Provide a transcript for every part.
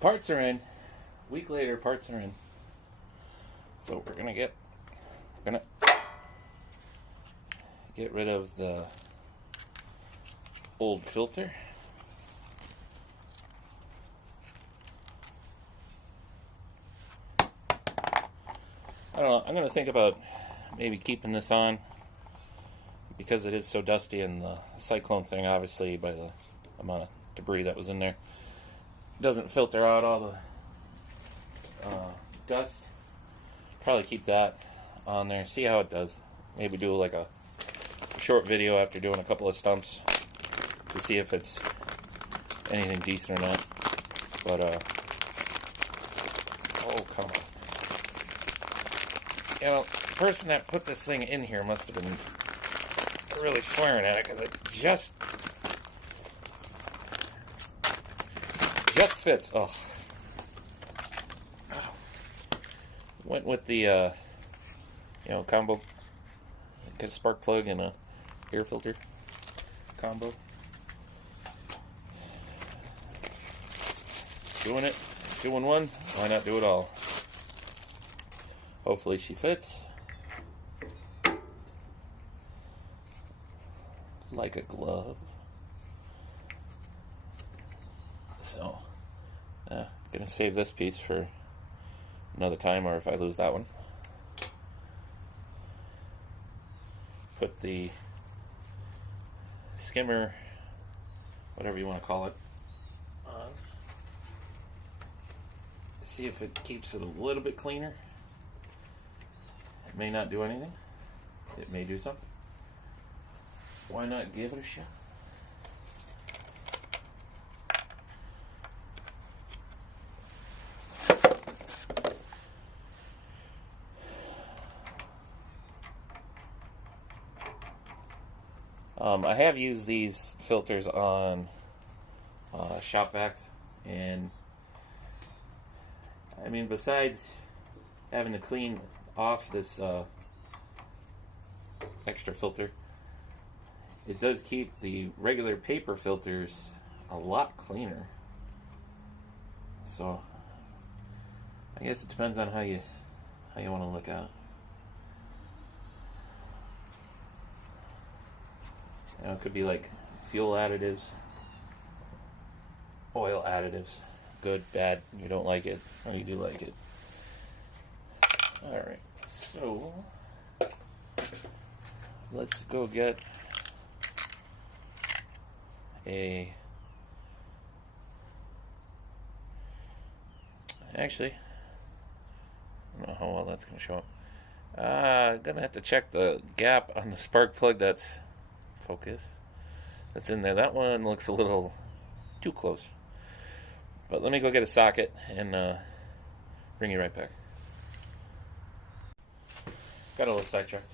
Parts are in. A week later, parts are in. So we're gonna get rid of the old filter. I don't know. I'm gonna think about maybe keeping this on because it is so dusty, and the cyclone thing, obviously, by the amount of debris that was in there, doesn't filter out all the dust. Probably keep that on there, see how it does. Maybe do like a short video after doing a couple of stumps to see if it's anything decent or not. But oh, come on. You know, the person that put this thing in here must have been really swearing at it, because it just fits. Oh. Went with the combo. Get a spark plug and a air filter combo. Doing one, why not do it all? Hopefully she fits like a glove. So, gonna save this piece for another time, or if I lose that one. Put the skimmer, whatever you want to call it, on. See if it keeps it a little bit cleaner. It may not do anything. It may do something. Why not give it a shot? I have used these filters on shop vacs, and I mean, besides having to clean off this extra filter, it does keep the regular paper filters a lot cleaner. So I guess it depends on how you want to look at it. You know, it could be like fuel additives, oil additives, good, bad, you don't like it, or you do like it. Alright, so let's go get actually, I don't know how well that's going to show up. I'm going to have to check the gap on the spark plug that's in there. That one looks a little too close. But let me go get a socket and bring you right back. Got a little sidetracked.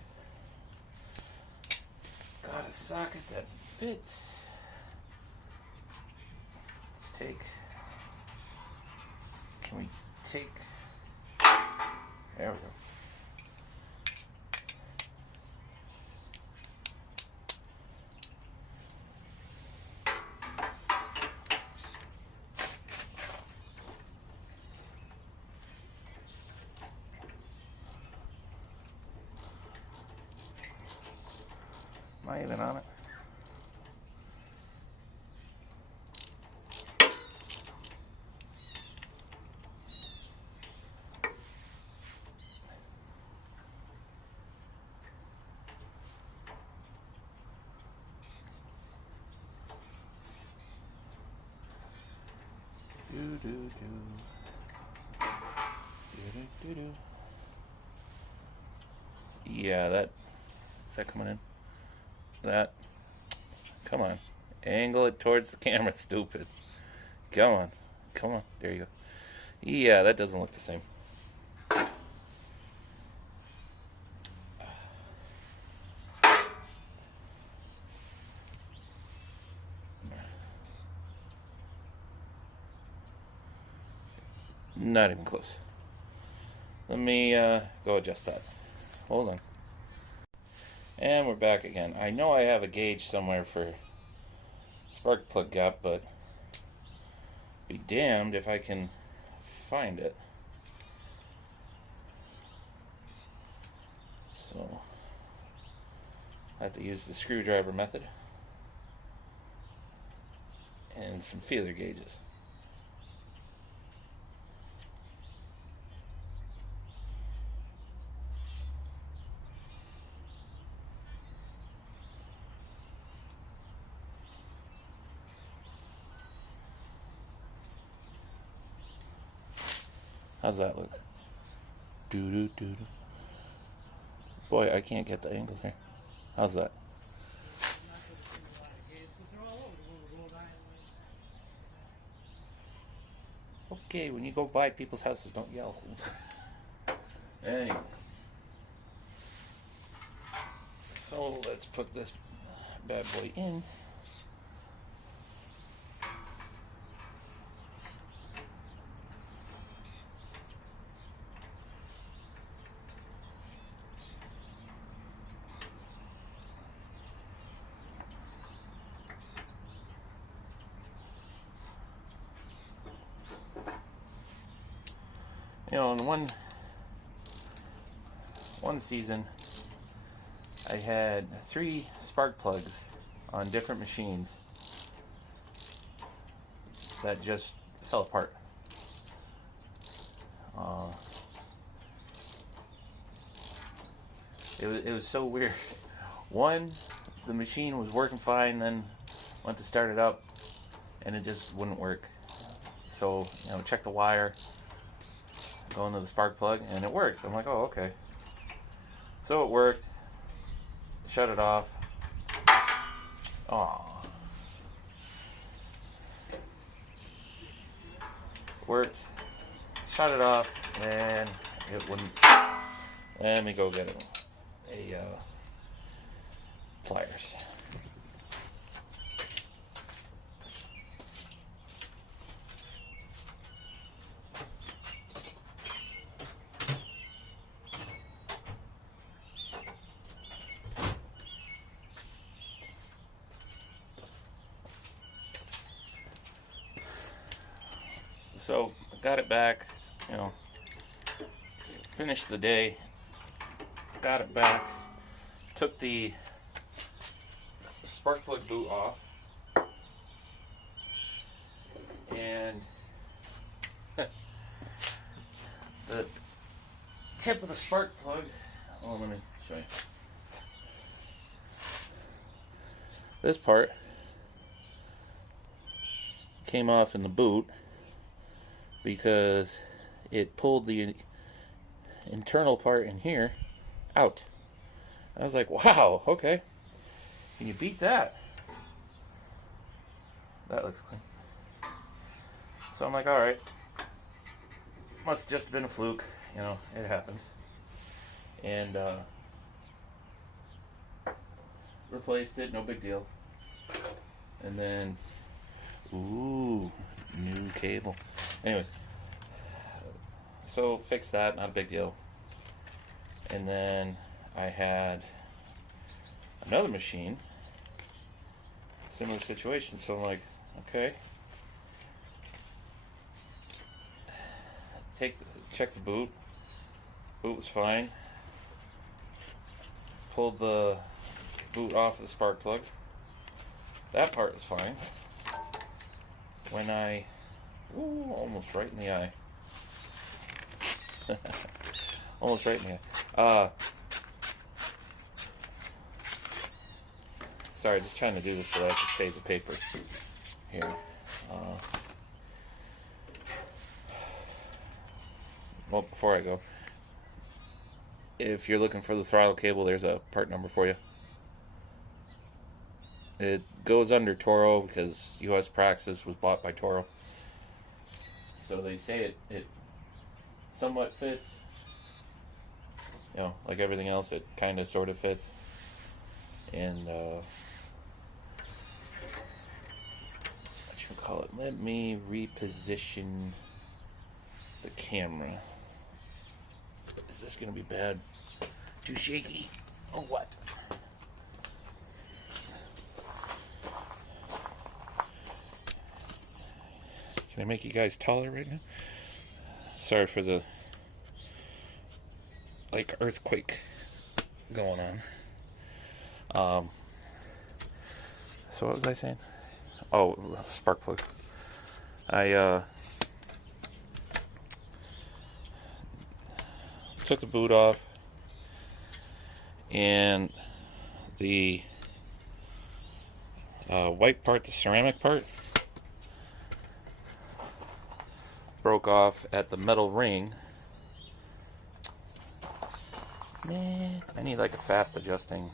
Got a socket that fits. Can we take... There we go. Am I even on it? Yeah, is that coming in? Come on. Angle it towards the camera, stupid. Come on. There you go. Yeah, that doesn't look the same. Not even close. Let me go adjust that. Hold on. And we're back again. I know I have a gauge somewhere for spark plug gap, but Be damned if I can find it. So I have to use the screwdriver method and some feeler gauges. How's that look? Doo-doo-doo-doo. Boy, I can't get the angle here. How's that? Okay, when you go by people's houses, don't yell. Anyway. So let's put this bad boy in. You know, in one season, I had 3 spark plugs on different machines that just fell apart. It was so weird. One, the machine was working fine, then went to start it up, and it just wouldn't work. So, you know, check the wire, go into the spark plug, and it worked. I'm like, oh, okay. So it worked. Shut it off. Aw. Worked. Shut it off, and it wouldn't. Let me go get a pliers. So, got it back, you know, finished the day, got it back, took the spark plug boot off, and the tip of the spark plug, oh, let me show you. This part came off in the boot because it pulled the internal part in here out. I was like, wow, okay. Can you beat that? That looks clean. So I'm like, alright. Must have just been a fluke. You know, it happens. And replaced it, no big deal. And then, ooh, new cable. Anyways, so fixed that, not a big deal. And then I had another machine, similar situation. So I'm like, okay, check the boot. Boot was fine. Pulled the boot off of the spark plug. That part was fine. When I, ooh, almost right in the eye. Almost right in the eye. Sorry, just trying to do this so that I can save the paper here. Well, before I go, if you're looking for the throttle cable, there's a part number for you. It goes under Toro because US Praxis was bought by Toro. So they say it somewhat fits. You know, like everything else, it kind of sort of fits. And, what you call it? Let me reposition the camera. Is this going to be bad? Too shaky? Or what? Can I make you guys taller right now? Sorry for the like earthquake going on. So what was I saying? Oh, spark plug. I took the boot off, and the white part, the ceramic part, broke off at the metal ring. Man, I need like a fast adjusting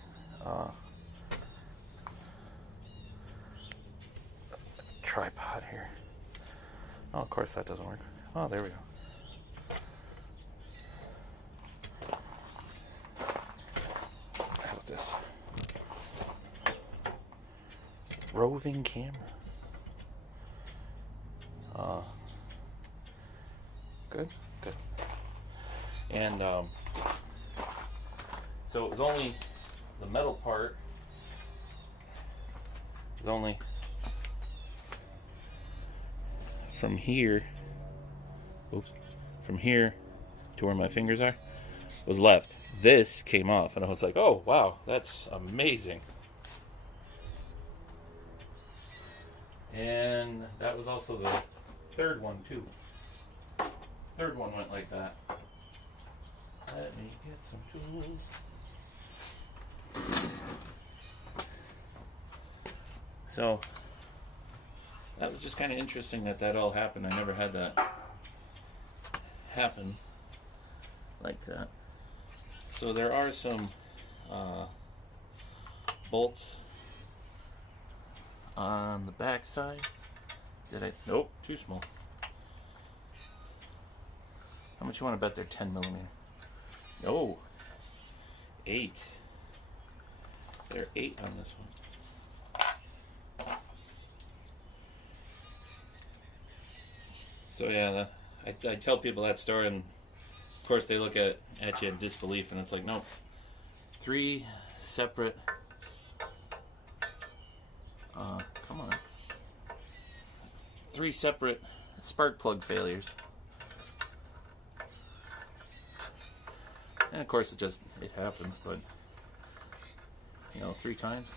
tripod here. Oh, of course that doesn't work. Oh, there we go. How about this? Roving camera. Good. And so it was only the metal part. It was only from here. Oops. From here to where my fingers are was left. This came off, and I was like, "Oh wow, that's amazing." And that was also the third one too. Third one went like that. Let me get some tools. So that was just kind of interesting that all happened. I never had that happen like that. So there are some bolts on the back side. Did I? Nope, too small. How much you want to bet they're 10 millimeter? No, 8. They're 8 on this one. So yeah, I tell people that story, and of course they look at you in disbelief, and it's like, nope. 3 separate. Come on. 3 separate spark plug failures. And of course it happens, but 3 times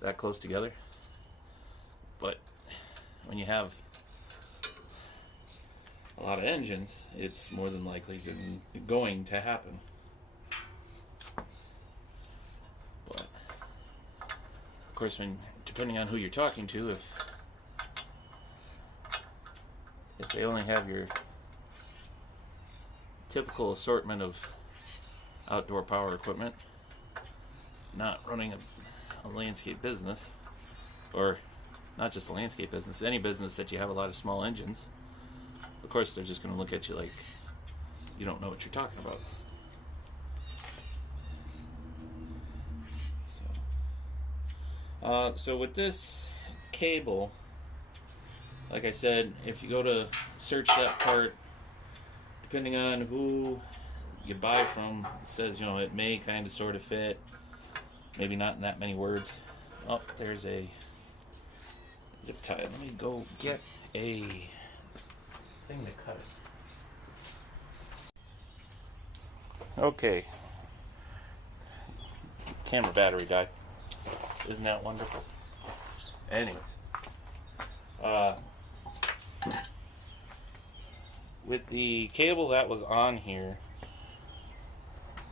that close together. But when you have a lot of engines, it's more than likely going to happen. But of course, depending on who you're talking to, if they only have your typical assortment of outdoor power equipment, not running a landscape business, or not just a landscape business, any business that you have a lot of small engines, of course they're just going to look at you like you don't know what you're talking about. So with this cable, like I said, if you go to search that part, depending on who you buy from, it says, it may kind of sort of fit, maybe not in that many words. Oh, there's a zip tie. Let me go get a thing to cut it. Okay. Camera battery died. Isn't that wonderful? Anyways. With the cable that was on here,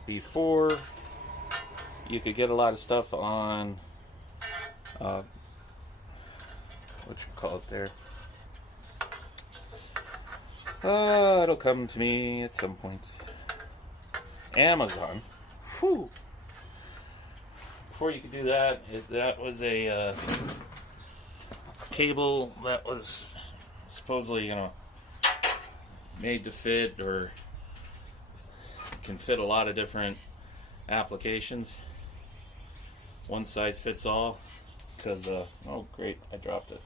before you could get a lot of stuff on, what you call it there? It'll come to me at some point. Amazon. Whew. Before you could do that, that was a cable that was supposedly, made to fit, or can fit a lot of different applications. One size fits all, because oh great, I dropped it.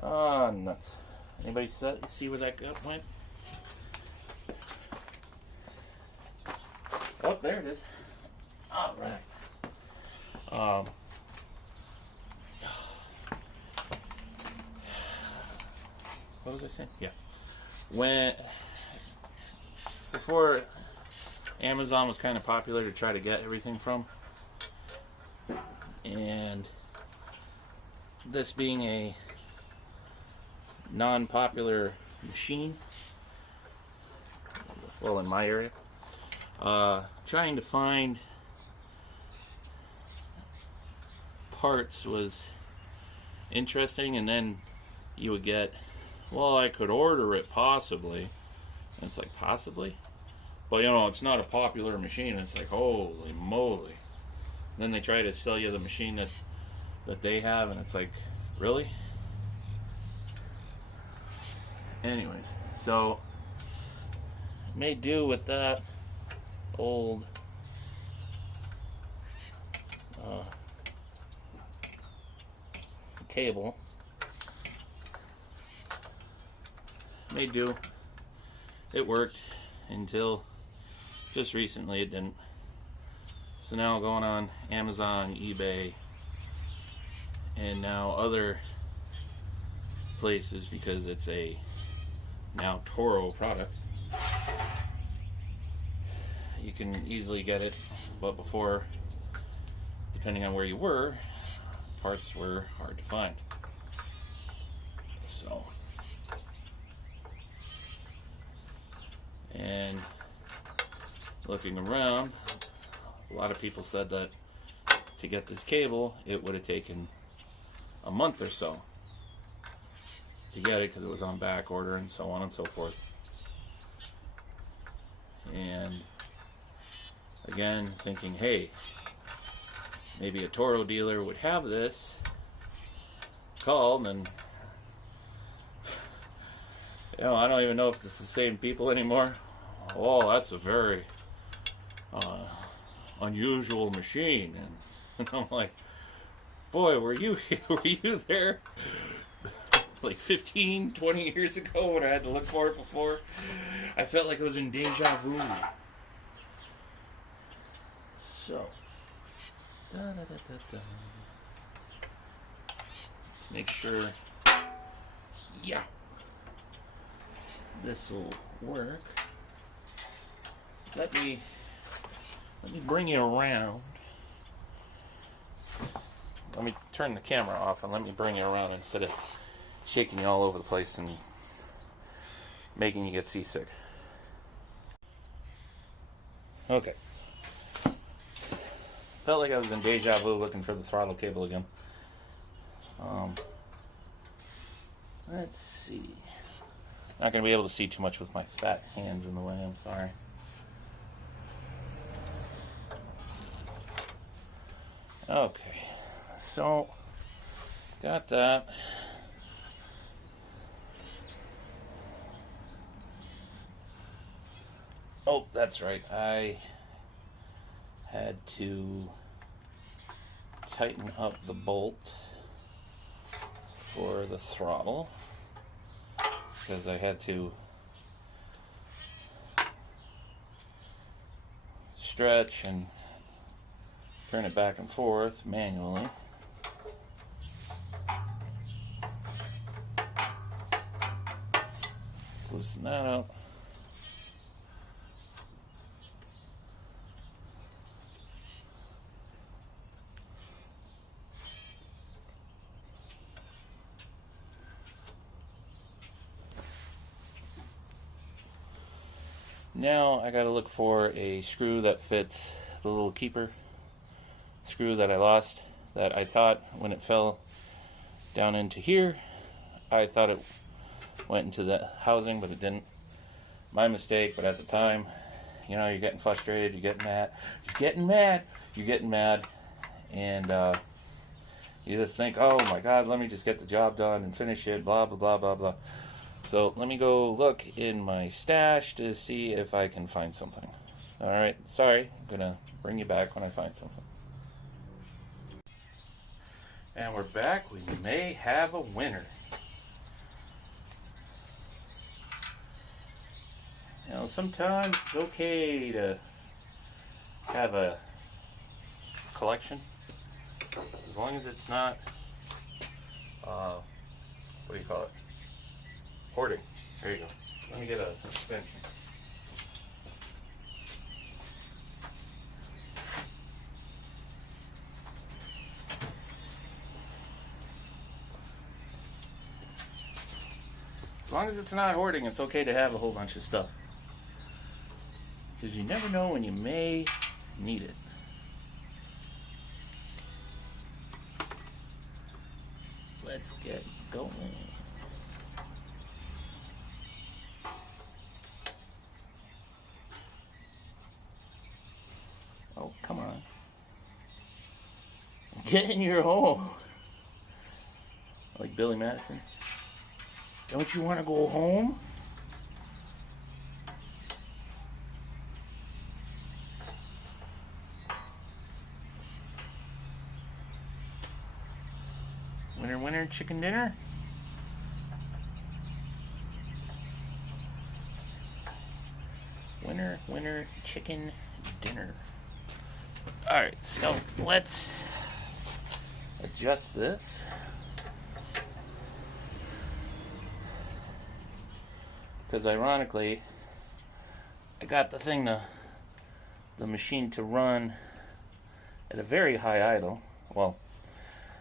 Ah, nuts. Anybody see where that went? Oh, there it is. All right. was I saying? Yeah. Before Amazon was kind of popular to try to get everything from, and this being a non-popular machine, well, in my area, trying to find parts was interesting. And then you would get, well, I could order it possibly, and it's like, possibly? But you know, it's not a popular machine. It's like, holy moly. And then they try to sell you the machine that they have, and it's like, really? Anyways, so made do with that old cable. Made do. It worked until just recently it didn't. So now going on Amazon, eBay, and now other places, because it's a now Toro product, you can easily get it. But before, depending on where you were, parts were hard to find. So, and looking around, a lot of people said that to get this cable, it would have taken a month or so to get it, because it was on back order and so on and so forth. And again, thinking, hey, maybe a Toro dealer would have this. Called, and you know, I don't even know if it's the same people anymore. Oh, that's a very unusual machine. And I'm like, boy, were you there like 15, 20 years ago when I had to look for it before? I felt like it was in deja vu. So, let's make sure, yeah, this will work. Let me bring you around. Let me turn the camera off and let me bring you around instead of shaking you all over the place and making you get seasick. Okay. Felt like I was in deja vu looking for the throttle cable again. Let's see. Not going to be able to see too much with my fat hands in the way, I'm sorry. Okay, so got that. Oh, that's right. I had to tighten up the bolt for the throttle because I had to stretch and turn it back and forth manually. Let's loosen that up. Now I gotta look for a screw that fits the little keeper screw that I lost, that I thought when it fell down into here, I thought it went into the housing, but it didn't. My mistake, but at the time, you know, you're getting frustrated, you're getting mad, and you just think, oh my God, let me just get the job done and finish it, blah, blah, blah, blah, blah. So let me go look in my stash to see if I can find something. Alright, sorry, I'm gonna bring you back when I find something. And we're back. We may have a winner. You know, sometimes it's okay to have a collection, as long as it's not, what do you call it? Hoarding. There you go. Let me get a spin. As long as it's not hoarding, it's okay to have a whole bunch of stuff. Because you never know when you may need it. Let's get going. Oh, come on. Get in your home. Like Billy Madison. Don't you want to go home? Winner, winner, chicken dinner? Winner, winner, chicken dinner. Alright, so let's adjust this. Because ironically, I got the machine to run at a very high idle. Well,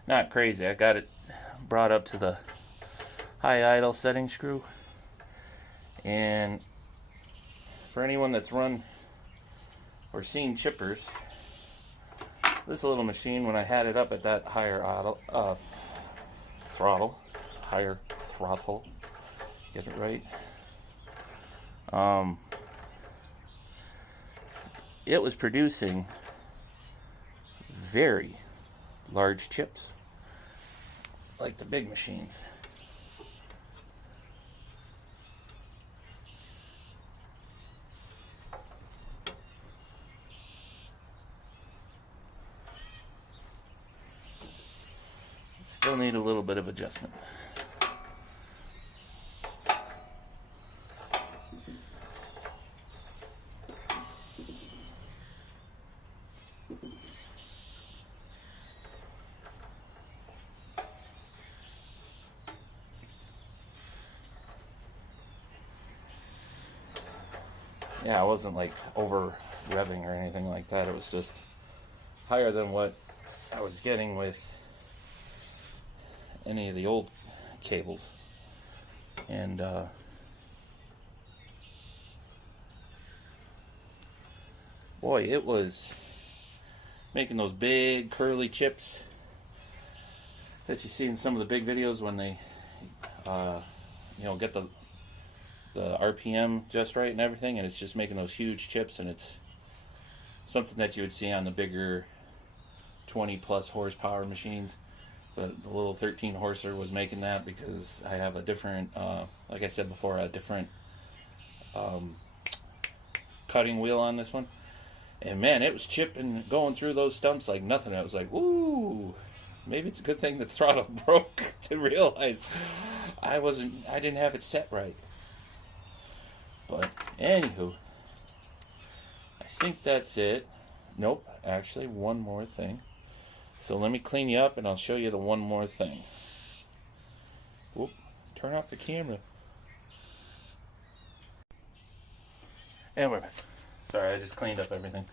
not crazy. I got it brought up to the high idle setting screw. And for anyone that's run or seen chippers, this little machine, when I had it up at that higher throttle, get it right. It was producing very large chips, like the big machines. Still need a little bit of adjustment. Yeah, I wasn't like over revving or anything like that. It was just higher than what I was getting with any of the old cables. And boy, it was making those big curly chips that you see in some of the big videos when they get the RPM just right and everything, and it's just making those huge chips. And it's something that you would see on the bigger 20 plus horsepower machines, but the little 13 horser was making that because I have a different like I said before, a different cutting wheel on this one. And man, it was chipping, going through those stumps like nothing. I was like, woo, maybe it's a good thing the throttle broke to realize I didn't have it set right. But anywho, I think that's it. Nope, actually one more thing. So let me clean you up and I'll show you the one more thing. Whoop, turn off the camera. And we're back. Sorry, I just cleaned up everything,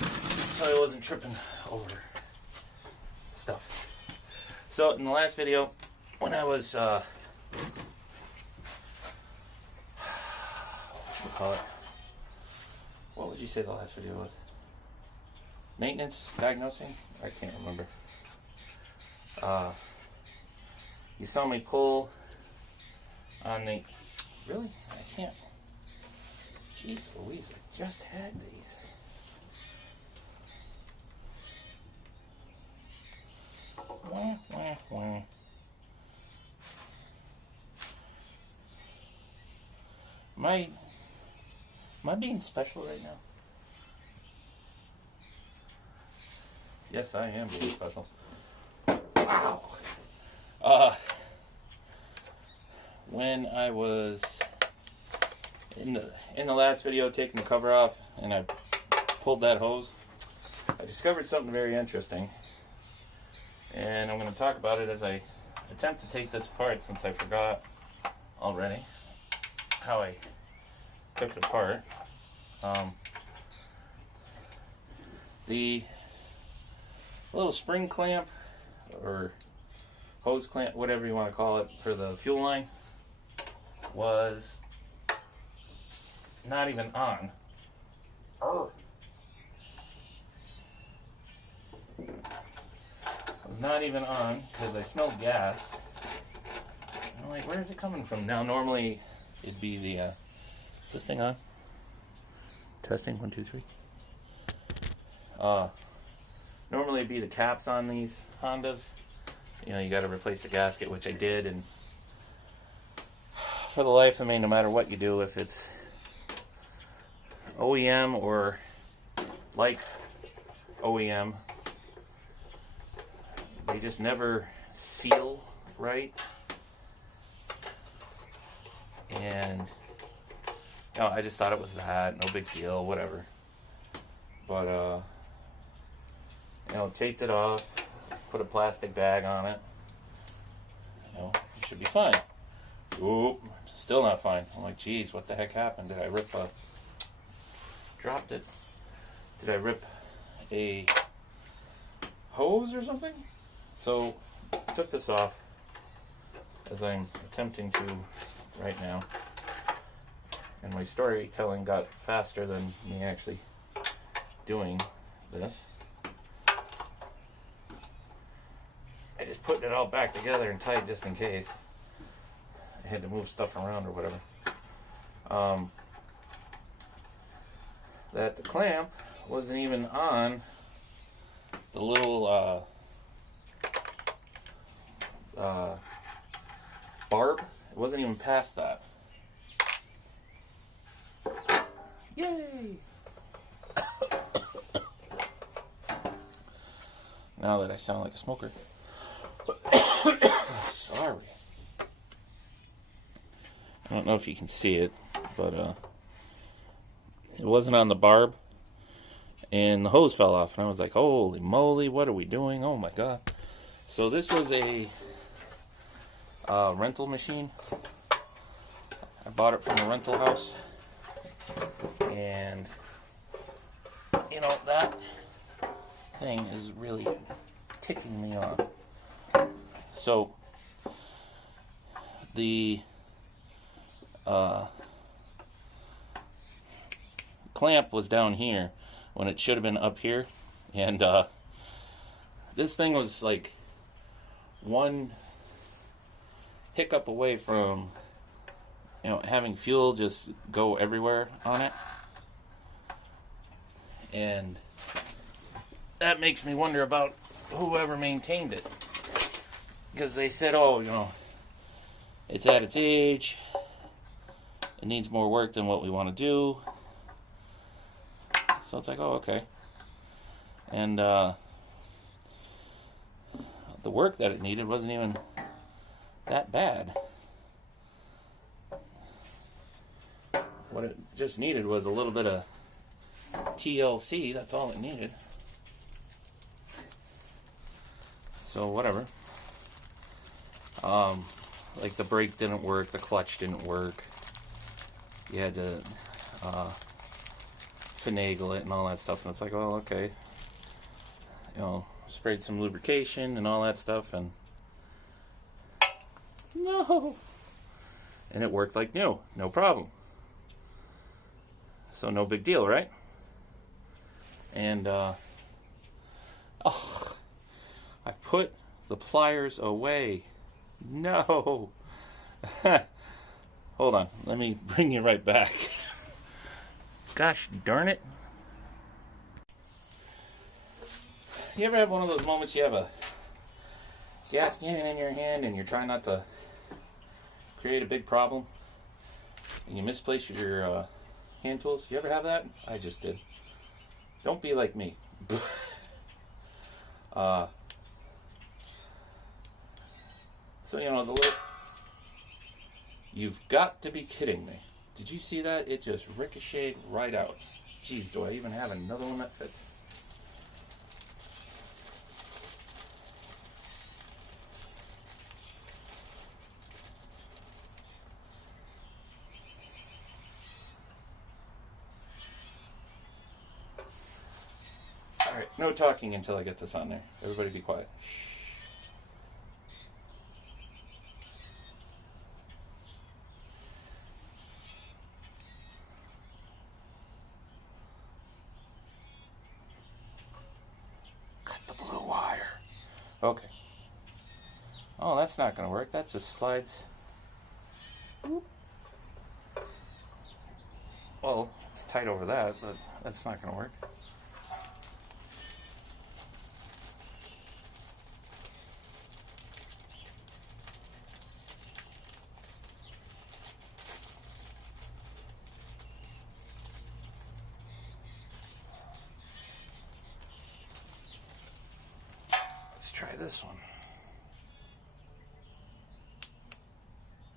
so I wasn't tripping over stuff. So in the last video, when I was what would you say the last video was? Maintenance, diagnosing? I can't remember. You saw me pull on the... Really? I can't. Jeez Louise, I just had these. Wah, wah, wah. Am I being special right now? Yes, I am being special. Wow. When I was in the last video taking the cover off and I pulled that hose, I discovered something very interesting. And I'm going to talk about it as I attempt to take this apart, since I forgot already. how I took it apart. The little spring clamp or hose clamp, whatever you want to call it, for the fuel line was not even on. Was not even on because I smelled gas. And I'm like, where is it coming from? Now, normally it'd be the. Is this thing on? Testing 1, 2, 3. Normally it'd be the caps on these Hondas. You know, you got to replace the gasket, which I did, and for the life of me, no matter what you do, if it's OEM or like OEM, they just never seal right. And you know, I just thought it was that, no big deal, whatever. But you know, taped it off, put a plastic bag on it. You know, it should be fine. Oop, still not fine. I'm like, geez, what the heck happened? Did I rip a... Dropped it. Did I rip a hose or something? So, I took this off, as I'm attempting to right now. And my storytelling got faster than me actually doing this. I just put it all back together and tight just in case I had to move stuff around or whatever. That the clamp wasn't even on the little barb. It wasn't even past that. Yay! Now that I sound like a smoker. Sorry. I don't know if you can see it, but it wasn't on the barb, and the hose fell off, and I was like, holy moly, what are we doing? Oh my god. So this was a rental machine. I bought it from a rental house, and you know, that thing is really ticking me off. So the clamp was down here when it should have been up here, and this thing was like one hiccup away from, you know, having fuel just go everywhere on it, and that makes me wonder about whoever maintained it, because they said, oh, you know, it's at its age, it needs more work than what we want to do. So it's like, oh, okay. And the work that it needed wasn't even that bad. What it just needed was a little bit of TLC. That's all it needed. So whatever. Like the brake didn't work, the clutch didn't work. You had to finagle it and all that stuff, and it's like, well, okay. You know, sprayed some lubrication and all that stuff, and no. And it worked like new, no problem. So no big deal, right? And oh, I put the pliers away. No. Hold on, let me bring you right back. Gosh darn it. You ever have one of those moments you have a gas can in your hand and you're trying not to create a big problem and you misplace your hand tools? You ever have that? I just did. Don't be like me. So, you know, the little... You've got to be kidding me. Did you see that? It just ricocheted right out. Jeez, do I even have another one that fits? No talking until I get this on there. Everybody be quiet. Shh. Cut the blue wire. Okay. Oh, that's not going to work. That just slides. Well, it's tight over that, but that's not going to work. Let's try this one.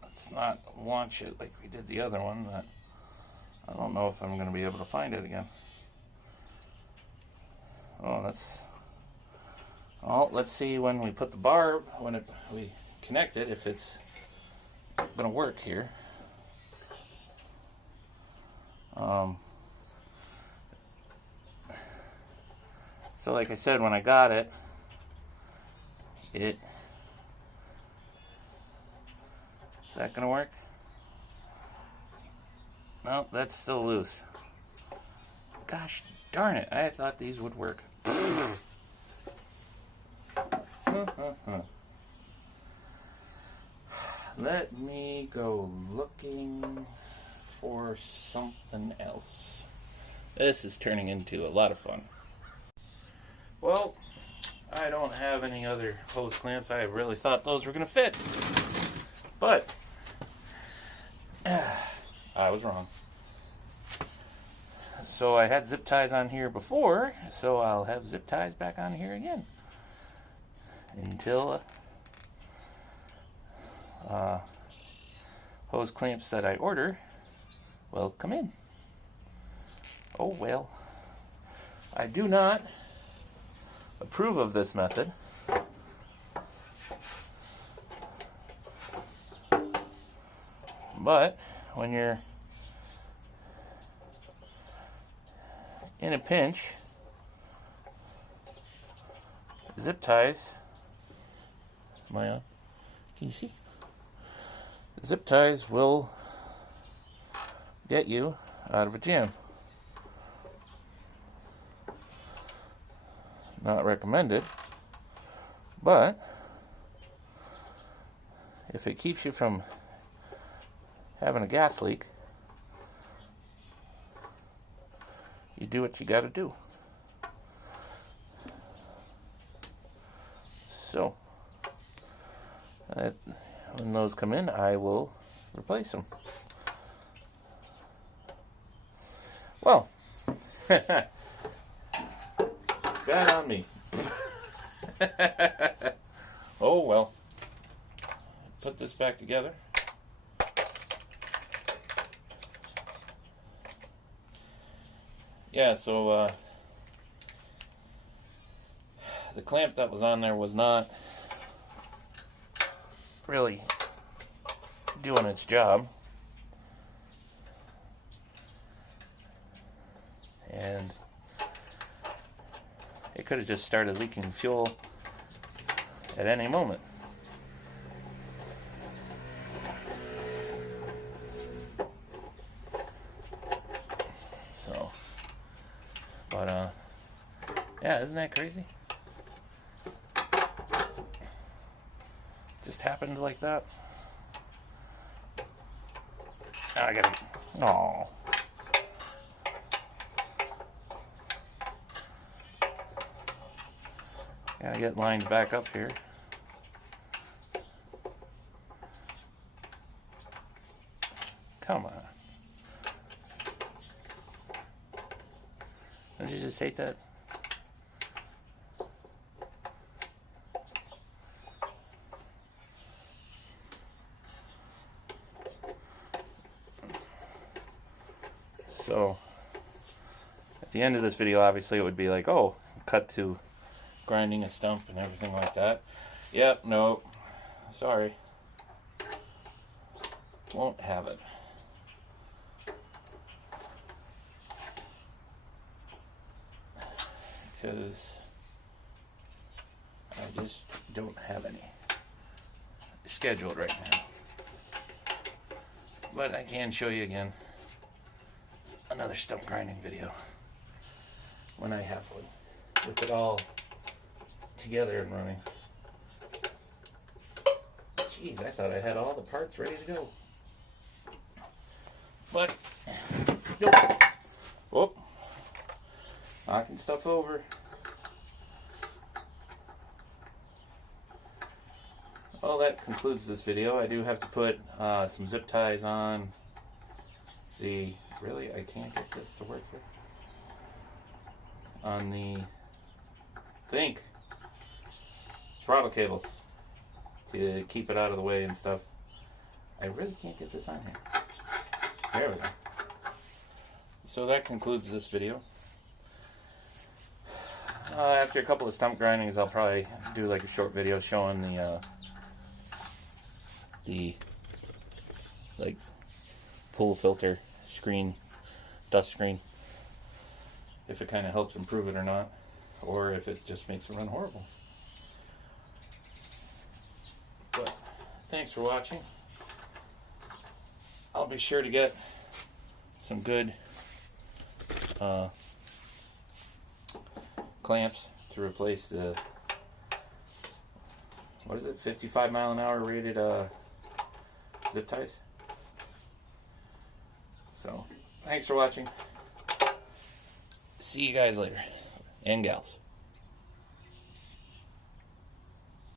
Let's not launch it like we did the other one, but I don't know if I'm going to be able to find it again. Oh, that's... Oh, let's see when we put the barb, when we connect it, if it's going to work here. So like I said, when I got it, is that going to work? No, that's still loose. Gosh darn it, I thought these would work. Let me go looking for something else. This is turning into a lot of fun. Well, I don't have any other hose clamps. I really thought those were going to fit. But I was wrong. So I had zip ties on here before, so I'll have zip ties back on here again until hose clamps that I order will come in. Oh well. I do not approve of this method. But when you're in a pinch, zip ties, am I on? Can you see? Zip ties will get you out of a jam. Not recommended, but if it keeps you from having a gas leak, you do what you got to do. So, when those come in, I will replace them. Well, bad on me. Oh well. Put this back together. Yeah, so the clamp that was on there was not really doing its job. And it could have just started leaking fuel at any moment. So, but yeah, isn't that crazy? Just happened like that. I gotta. Oh. Gotta get lined back up here. Come on. Don't you just hate that? So, at the end of this video, obviously it would be like, oh, cut to grinding a stump and everything like that. Yep, no, sorry. Won't have it. because I just don't have any scheduled right now. But I can show you again another stump grinding video when I have one with it all together and running. Jeez, I thought I had all the parts ready to go. But, nope. Whoop. Knocking stuff over. Well, that concludes this video. I do have to put some zip ties on the... Really? I can't get this to work here. On the... throttle cable. To keep it out of the way and stuff. I really can't get this on here. There we go. So that concludes this video. After a couple of stump grindings, I'll probably do like a short video showing the like pool filter screen, dust screen, if it kind of helps improve it or not, or if it just makes it run horrible. But thanks for watching. I'll be sure to get some good clamps to replace the, what is it, 55 mile an hour rated zip ties. So thanks for watching. See you guys later, and gals.